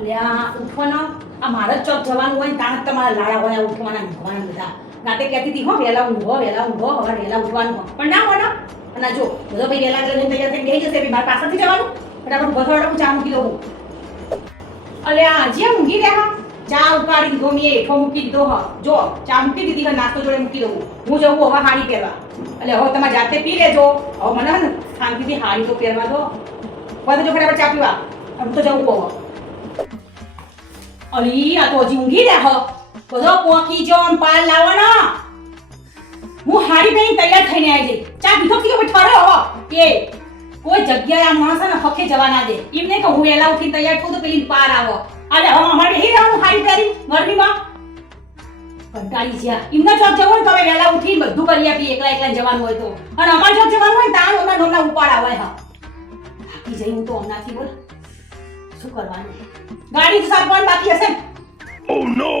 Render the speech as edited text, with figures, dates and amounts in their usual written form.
અલ્યા ઉઠવાનો આ મારે જ ચોક જવાનું હોય ને તાણ તમારા લાડા હોય ઉઠવાના ઊંઘવાના બધા રાતે કહેતી હતી હો વહેલા ઊંઘો હવે વહેલા ઉઠવાનું હો પણ ના હોય અને જો બધો ભાઈ વહેલા એટલે તૈયાર થઈને બેસી જશે મારે પાછળથી જવાનું ફટાફટ બધો હું ચા મૂકી દઉં અલ્યા હજી ઊંઘી રહ્યા ચા ઉકાળી દીધો મેં હેઠો મૂકી દીધો હ જો ચા મૂકી દીધી કે નાસ્તો જોડે મૂકી દઉં હું જવું હવે હાડી પહેરવા એટલે હવે તમે જાતે પી લેજો હવે મને ને શાંતિથી હાડી તો પહેરવા દો બધું જો ફટાફટ ચા પીવા હું તો જવું કહું અલી આ તો હજી ઊંઘી રહ્યા બધો પોકી જો પાલ લાવવાનો હું હાડી પહેરી તૈયાર થઈને આવી જઈ ચા પીધો કે ઠરો હો કે કોઈ જગ્યાએ આ માણસ ને હકે જવા ના દે એમને કે હું વહેલા ઉઠી તૈયાર થઉં તો પેલી પાર આવો અરે હવે અમારે હી રહેવાનું હાડી પહેરી ગરમીમાં કંટાળી જ્યા એમને ચોક જવું હોય તો હવે વહેલા ઉઠીને બધું કરી આપી એકલા જવાનું હોય તો અને અમારે ચોક જવાનું હોય તાણ ઓના નોના ઉપાડ આવે હા થાકી જઈ હું તો હમણાંથી બોલ શું કરવાનું ગાડી તો સાફ પણ બાકી હશે Oh no!